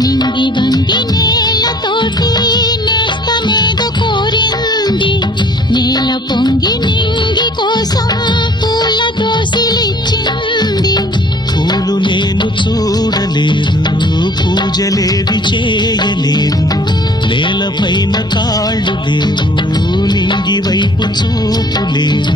నింగి వంగి నేలతోటి నేస్తమేదో కోరింది, నేల పొంగి నింగి కోసం పూల దోసిలిచ్చింది. పూలు నేను చూడలేదు, పూజలేవి చేయలేదు, నేలపైన కాళ్ళు లేవు, నింగి వైపు చూపు లేదు.